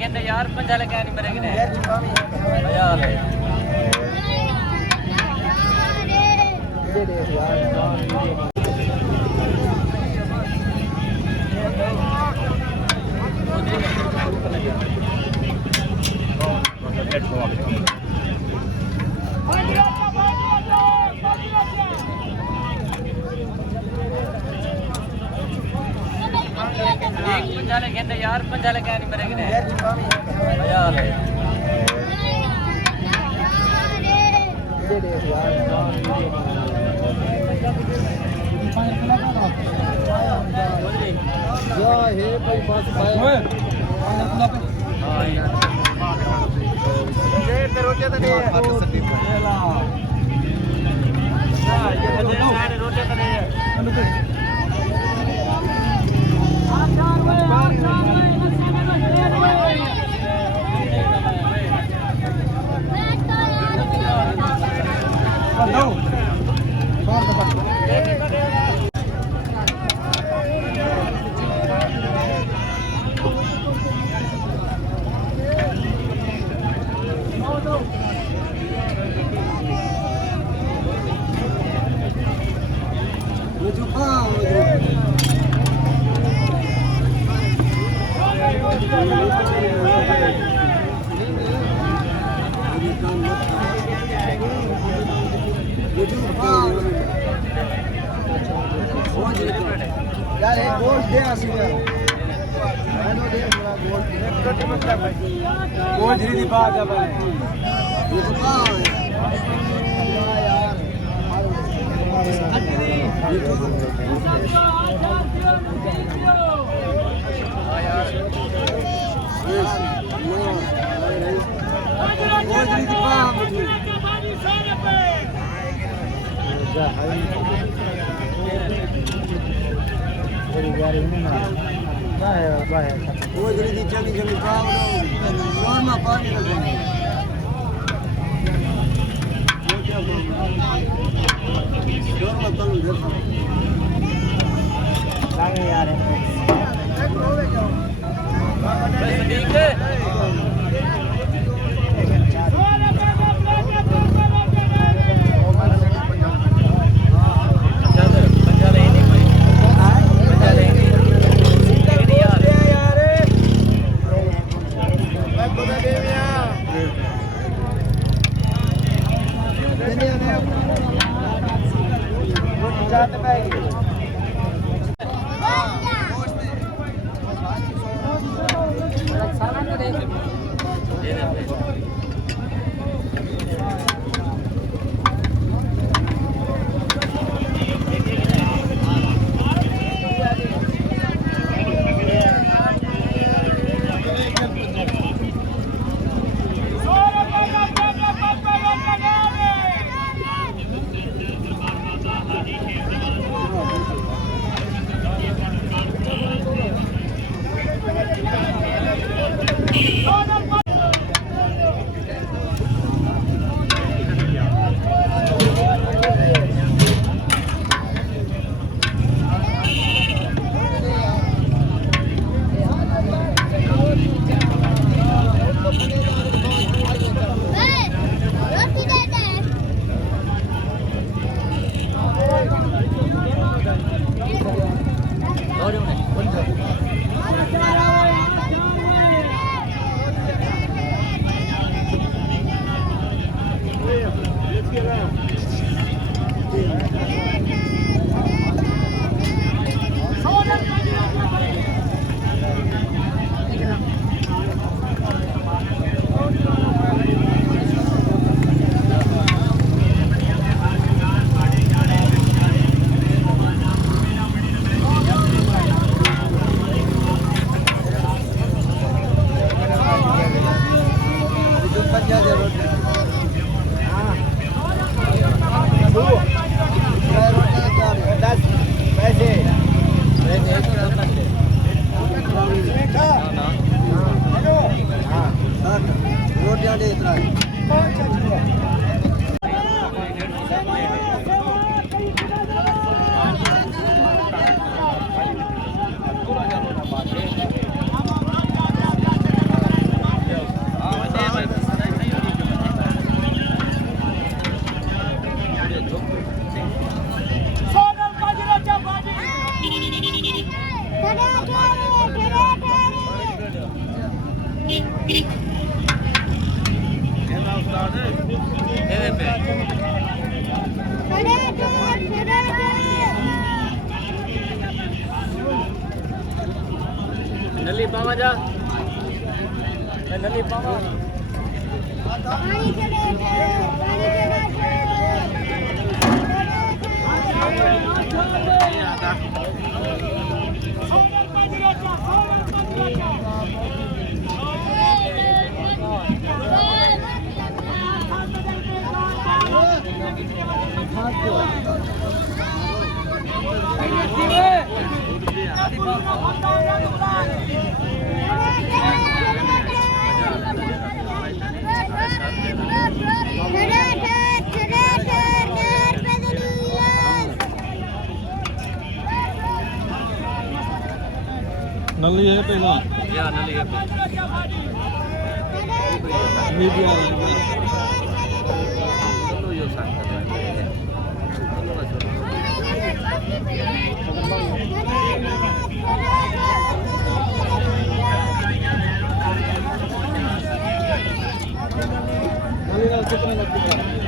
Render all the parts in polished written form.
कहते यार पंजा लगा नहीं मरेंगे ना मजा आ रहा है कहते यार पंजा लगा नहीं मरेंगे ना मजा आ रहा है यार एक गोश्त दे गोश्त दी बात है भाई ये तो का वो जल्दी चली चली नॉर्मल पानी लगेंगे नॉर्मल तल लागे यार बस ठीक है नली पावा जा नली पावा नली है पहला या नली है मीडिया दोनों यो साथ नली का कितना लगता है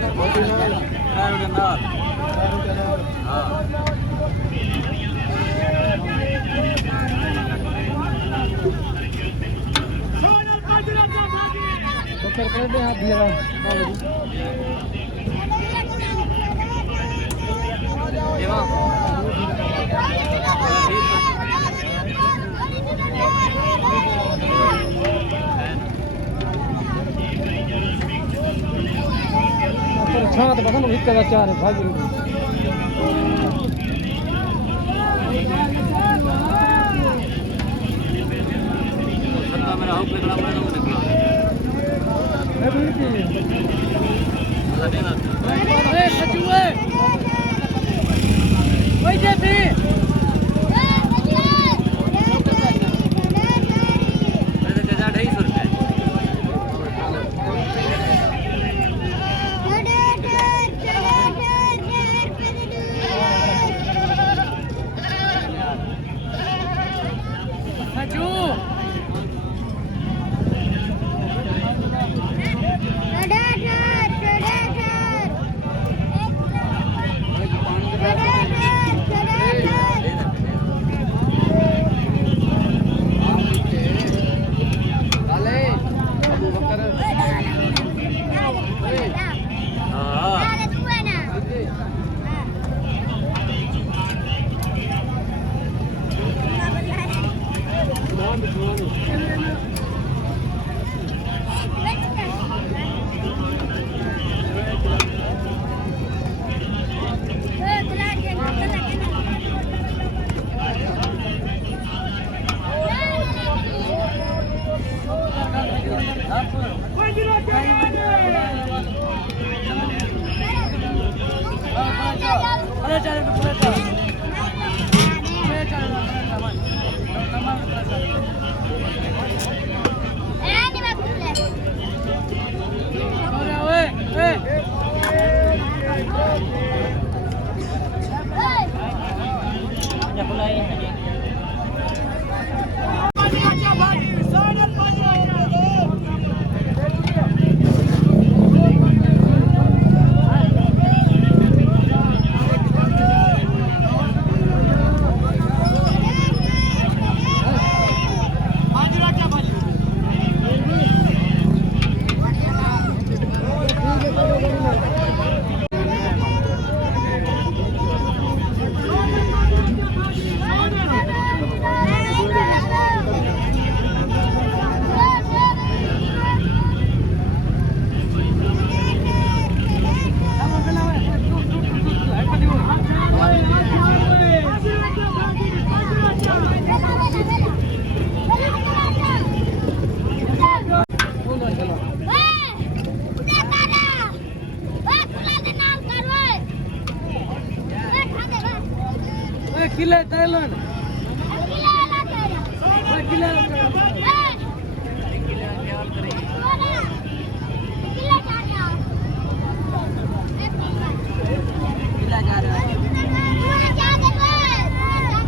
250 हाँ डॉक्टर कर दे हाथ दिया छात बसन हिक्का दा चार भागी सत्ता मेरा हाउ पे खड़ा मैं तो निकला ए सचू है ओए जेपी मेरे के जा 250 रुपए सचू किले टाइलन किले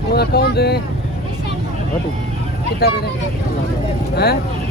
वो कौन दे कितना देने हैं